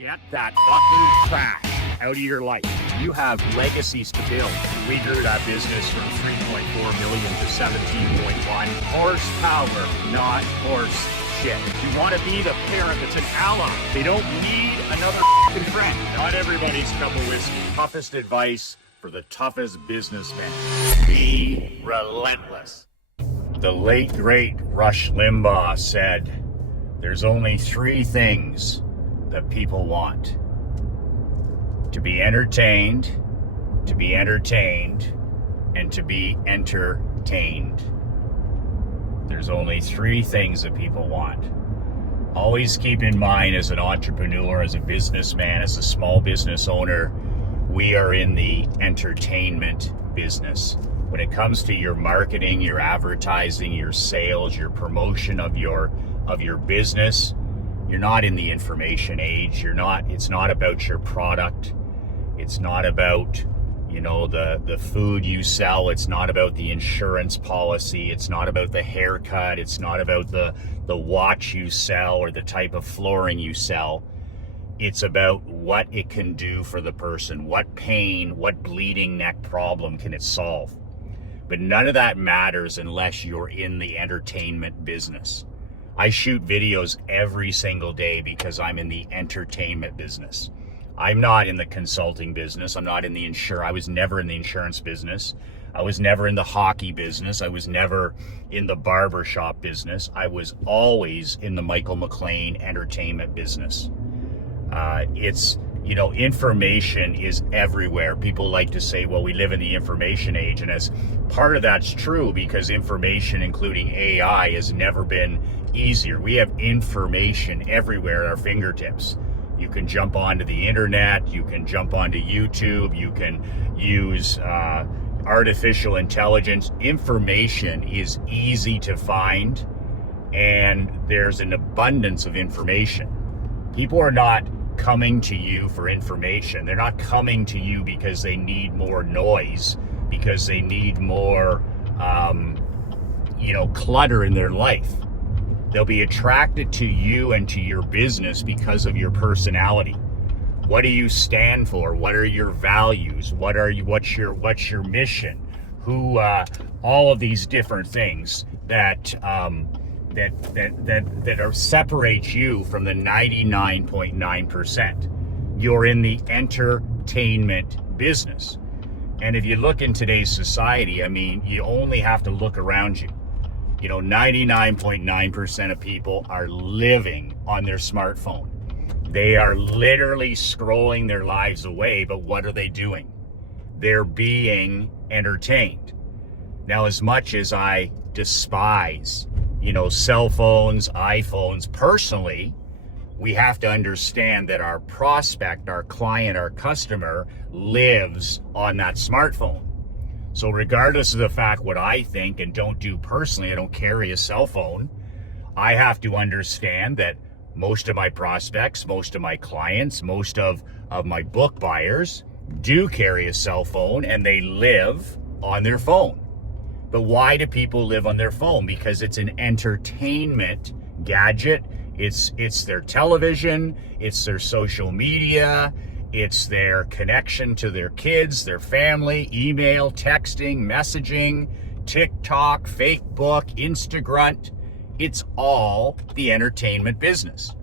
Get that fucking trash out of your life. You have legacies to build. We grew that business from 3.4 million to 17.1. Horsepower, not horse shit. You want to be the parent that's an ally. They don't need another fucking friend. Not everybody's cup of whiskey. Toughest advice for the toughest businessmen. Be relentless. The late, great Rush Limbaugh said, there's only three things that people want: to be entertained, and to be entertained. There's only three things that people want. Always keep in mind, as an entrepreneur, as a businessman, as a small business owner, we are in the entertainment business. When it comes to your marketing, your advertising, your sales, your promotion of your business, you're not in the information age. It's not about your product. It's not about, the food you sell. It's not about the insurance policy. It's not about the haircut. It's not about the watch you sell or the type of flooring you sell. It's about what it can do for the person. What pain, what bleeding neck problem can it solve? But none of that matters unless you're in the entertainment business. I shoot videos every single day because I'm in the entertainment business. I'm not in the consulting business. I'm not in the I was never in the insurance business. I was never in the hockey business. I was never in the barbershop business. I was always in the Michael McLean entertainment business. Information is everywhere. People like to say, well, we live in the information age. And as part of that's true, because information, including AI, has never been easier. We have information everywhere at our fingertips. You can jump onto the internet, you can jump onto YouTube, you can use artificial intelligence. Information is easy to find, and there's an abundance of information. People are not coming to you for information. They're not coming to you because they need more noise, because they need more clutter in their life. They'll be attracted to you and to your business because of your personality. What do you stand for? What are your values? What's your mission? All of these different things that separate you from the 99.9%. You're in the entertainment business. And if you look in today's society, you only have to look around you. 99.9% of people are living on their smartphone. They are literally scrolling their lives away, but what are they doing? They're being entertained. Now, as much as I despise, cell phones, iPhones, personally, we have to understand that our prospect, our client, our customer lives on that smartphone. So regardless of the fact what I think and don't do personally, I don't carry a cell phone. I have to understand that most of my prospects, most of my clients, most of my book buyers do carry a cell phone, and they live on their phone. But why do people live on their phone? Because it's an entertainment gadget. It's their television, it's their social media, it's their connection to their kids, their family, email, texting, messaging, TikTok, Facebook, Instagram. It's all the entertainment business.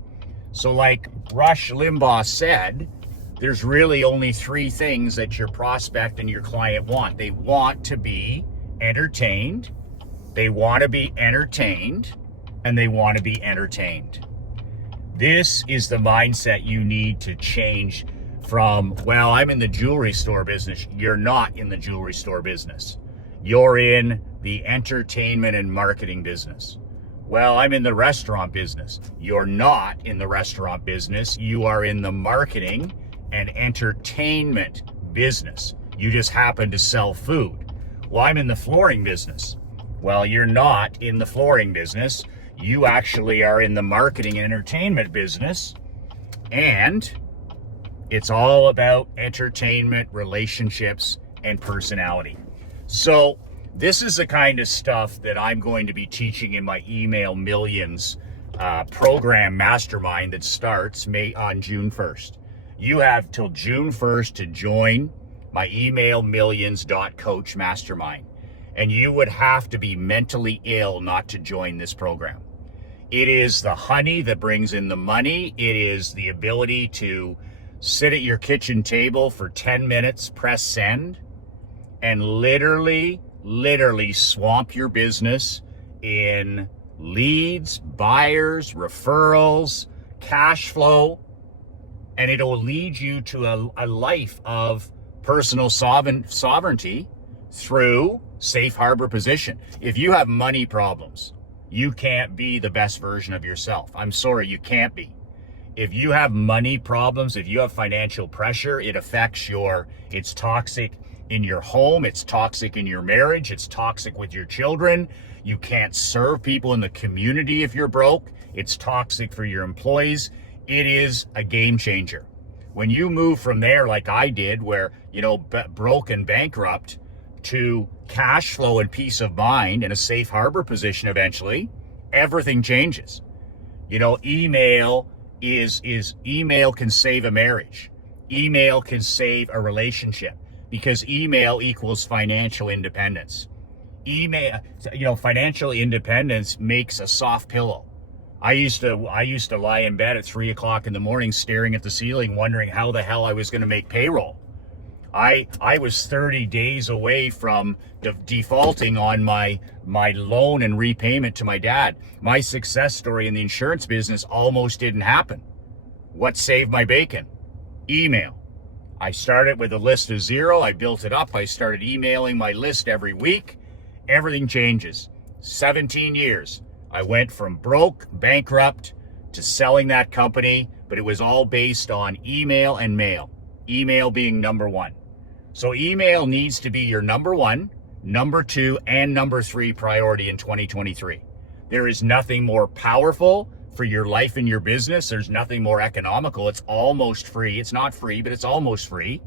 So like Rush Limbaugh said, there's really only three things that your prospect and your client want. They want to be entertained, they want to be entertained, and they want to be entertained. This is the mindset you need to change from, well, I'm in the jewelry store business. You're not in the jewelry store business. You're in the entertainment and marketing business. Well, I'm in the restaurant business. You're not in the restaurant business. You are in the marketing and entertainment business. You just happen to sell food. Well, I'm in the flooring business. Well, you're not in the flooring business. You actually are in the marketing and entertainment business. And it's all about entertainment, relationships, and personality. So this is the kind of stuff that I'm going to be teaching in my email millions program Mastermind that starts on June 1st. You have till June 1st to join my emailmillions.coach mastermind. And you would have to be mentally ill not to join this program. It is the honey that brings in the money. It is the ability to sit at your kitchen table for 10 minutes, press send, and literally swamp your business in leads, buyers, referrals, cash flow, and it'll lead you to a life of personal sovereignty through safe harbor position. If you have money problems, you can't be the best version of yourself. I'm sorry, you can't be. If you have money problems, if you have financial pressure, it affects it's toxic in your home, it's toxic in your marriage, it's toxic with your children. You can't serve people in the community if you're broke. It's toxic for your employees. It is a game changer. When you move from there, like I did, where, broke and bankrupt, to cash flow and peace of mind and a safe harbor position eventually, everything changes. Email can save a marriage. Email can save a relationship because email equals financial independence. Financial independence makes a soft pillow. I used to lie in bed at 3 o'clock in the morning staring at the ceiling, wondering how the hell I was going to make payroll. I was 30 days away from defaulting on my loan and repayment to my dad. My success story in the insurance business almost didn't happen. What saved my bacon? Email. I started with a list of 0. I built it up. I started emailing my list every week. Everything changes. 17 years. I went from broke, bankrupt, to selling that company, but it was all based on email and mail. Email being number one. So email needs to be your number one, number two, and number three priority in 2023. There is nothing more powerful for your life and your business. There's nothing more economical. It's almost free. It's not free, but it's almost free.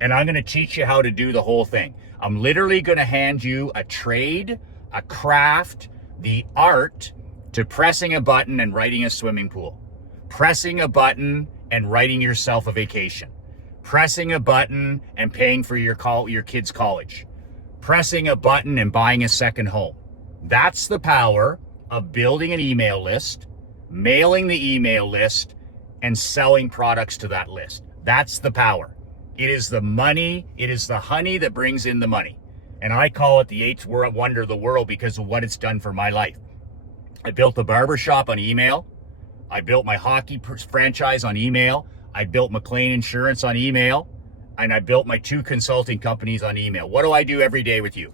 And I'm going to teach you how to do the whole thing. I'm literally going to hand you a trade, a craft, the art to pressing a button and writing a swimming pool, pressing a button and writing yourself a vacation, pressing a button and paying for your kids' college, pressing a button and buying a second home. That's the power of building an email list, mailing the email list, and selling products to that list. That's the power. It is the money. It is the honey that brings in the money. And I call it the eighth wonder of the world because of what it's done for my life. I built a barbershop on email. I built my hockey franchise on email. I built McLean Insurance on email. And I built my 2 consulting companies on email. What do I do every day with you?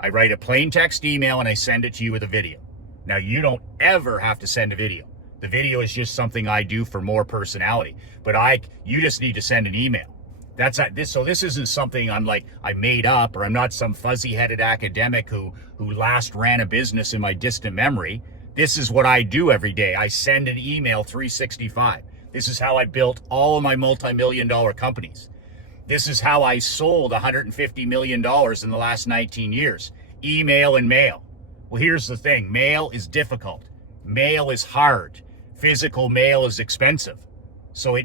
I write a plain text email and I send it to you with a video. Now, you don't ever have to send a video. The video is just something I do for more personality. But you just need to send an email. So this isn't something I made up, or I'm not some fuzzy-headed academic who last ran a business in my distant memory. This is what I do every day. I send an email 365. This is how I built all of my multi-million-dollar companies. This is how I sold $150 million in the last 19 years. Email and mail. Well, here's the thing. Mail is difficult. Mail is hard. Physical mail is expensive. So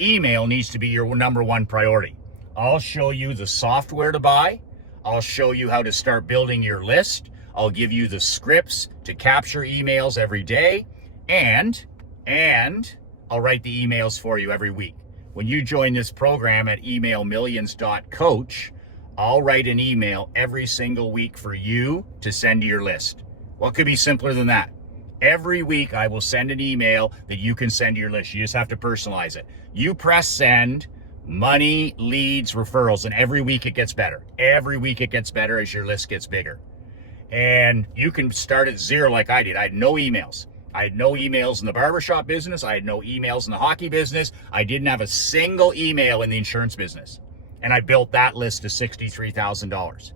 email needs to be your number one priority. I'll show you the software to buy. I'll show you how to start building your list. I'll give you the scripts to capture emails every day. And I'll write the emails for you every week. When you join this program at emailmillions.coach, I'll write an email every single week for you to send to your list. What could be simpler than that? Every week, I will send an email that you can send to your list. You just have to personalize it. You press send, money, leads, referrals, and every week it gets better. Every week it gets better as your list gets bigger. And you can start at 0 like I did. I had no emails. I had no emails in the barbershop business. I had no emails in the hockey business. I didn't have a single email in the insurance business. And I built that list to $63,000.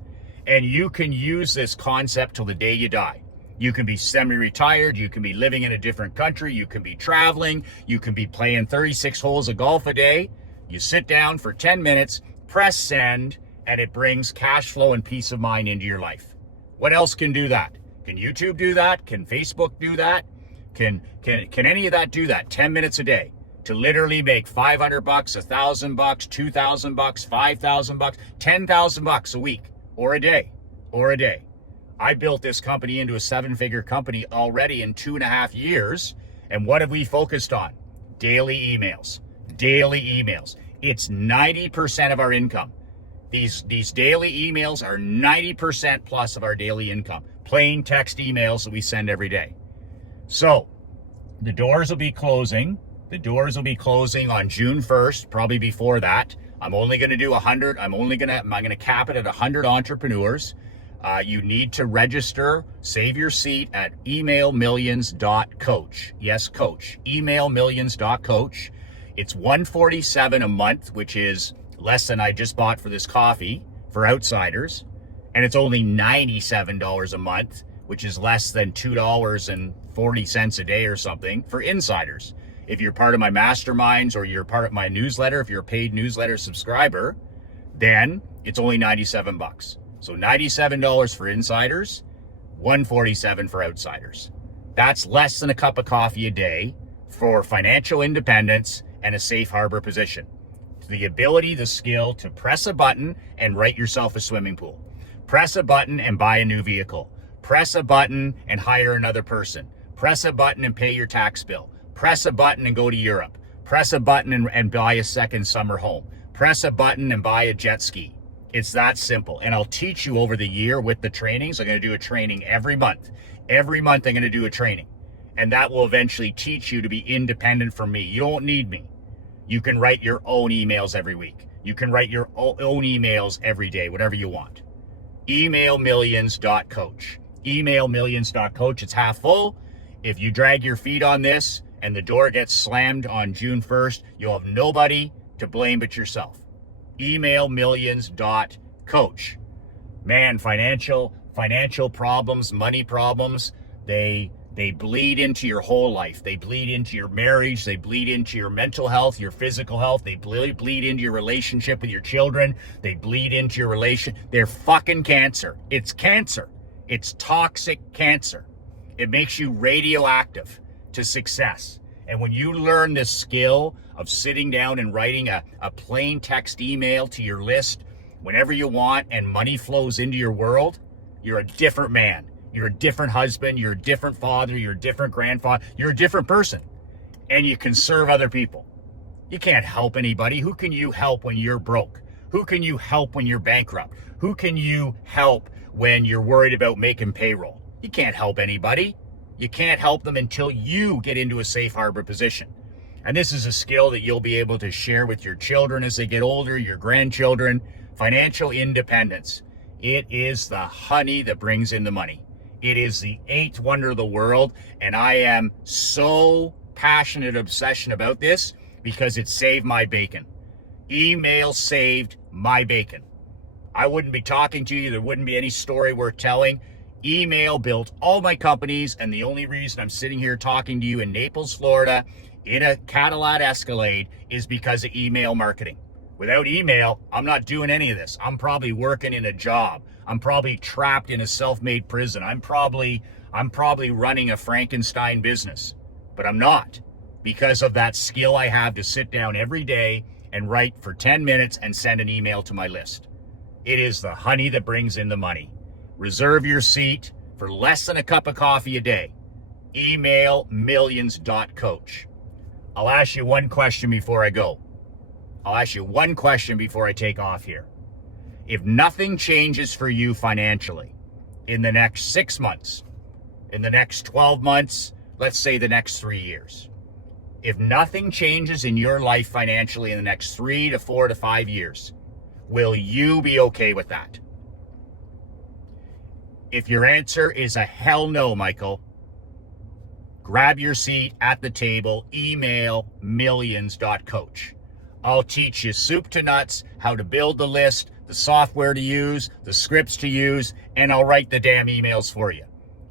And you can use this concept till the day you die. You can be semi-retired, you can be living in a different country, you can be traveling, you can be playing 36 holes of golf a day. You sit down for 10 minutes, press send, and it brings cash flow and peace of mind into your life. What else can do that? Can YouTube do that? Can Facebook do that? Can any of that do that? 10 minutes a day to literally make $500, $1,000, $2,000, $5,000, $10,000 a week or a day. I built this company into a 7-figure company already in 2.5 years. And what have we focused on? Daily emails. It's 90% of our income. These daily emails are 90% plus of our daily income. Plain text emails that we send every day. So the doors will be closing. The doors will be closing on June 1st, probably before that. I'm only going to do 100. I'm going to cap it at 100 entrepreneurs. You need to register, save your seat at emailmillions.coach. Yes, coach. Emailmillions.coach. It's $147 a month, which is less than I just bought for this coffee for outsiders. And it's only $97 a month, which is less than $2.40 a day or something for insiders. If you're part of my masterminds or you're part of my newsletter, if you're a paid newsletter subscriber, then it's only $97. So $97 for insiders, $147 for outsiders. That's less than a cup of coffee a day for financial independence and a safe harbor position. The ability, the skill to press a button and write yourself a swimming pool. Press a button and buy a new vehicle. Press a button and hire another person. Press a button and pay your tax bill. Press a button and go to Europe. Press a button and buy a second summer home. Press a button and buy a jet ski. It's that simple. And I'll teach you over the year with the trainings. I'm going to do a training every month. Every month I'm going to do a training. And that will eventually teach you to be independent from me. You don't need me. You can write your own emails every week. You can write your own emails every day, whatever you want. Emailmillions.coach. Emailmillions.coach. It's half full. If you drag your feet on this and the door gets slammed on June 1st, you'll have nobody to blame but yourself. Emailmillions.coach. Man, financial problems, money problems, they bleed into your whole life. They bleed into your marriage. They bleed into your mental health, your physical health. They bleed into your relationship with your children. They bleed into your relation. They're fucking cancer. It's cancer. It's toxic cancer. It makes you radioactive to success. And when you learn this skill of sitting down and writing a plain text email to your list whenever you want and money flows into your world, you're a different man. You're a different husband. You're a different father. You're a different grandfather. You're a different person. And you can serve other people. You can't help anybody. Who can you help when you're broke? Who can you help when you're bankrupt? Who can you help when you're worried about making payroll? You can't help anybody. You can't help them until you get into a safe harbor position. And this is a skill that you'll be able to share with your children as they get older, your grandchildren. Financial independence. It is the honey that brings in the money. It is the 8th wonder of the world. And I am so passionate obsession about this because it saved my bacon. Email saved my bacon. I wouldn't be talking to you. There wouldn't be any story worth telling. Email built all my companies, and the only reason I'm sitting here talking to you in Naples, Florida, in a Cadillac Escalade is because of email marketing. Without email, I'm not doing any of this. I'm probably working in a job. I'm probably trapped in a self-made prison. I'm probably running a Frankenstein business, but I'm not, because of that skill I have to sit down every day and write for 10 minutes and send an email to my list. It is the honey that brings in the money. Reserve your seat for less than a cup of coffee a day. Emailmillions.coach. I'll ask you one question before I go. I'll ask you one question before I take off here. If nothing changes for you financially in the next 6 months, in the next 12 months, let's say the next 3 years, if nothing changes in your life financially in the next 3 to 4 to 5 years, will you be okay with that? If your answer is a hell no, Michael, grab your seat at the table, emailmillions.coach. I'll teach you soup to nuts, how to build the list, the software to use, the scripts to use, and I'll write the damn emails for you.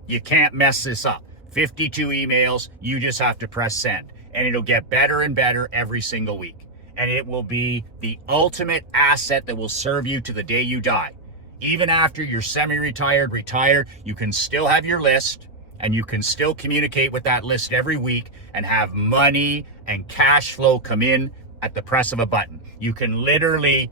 You can't mess this up. 52 emails, you just have to press send. And it'll get better and better every single week. And it will be the ultimate asset that will serve you to the day you die. Even after you're semi-retired, retired, you can still have your list. And you can still communicate with that list every week and have money and cash flow come in at the press of a button. You can literally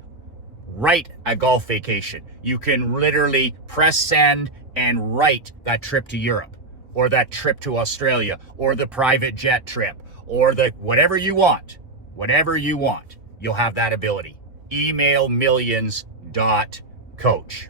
write a golf vacation. You can literally press send and write that trip to Europe, or that trip to Australia, or the private jet trip, or the whatever you want, you'll have that ability. Emailmillions.coach.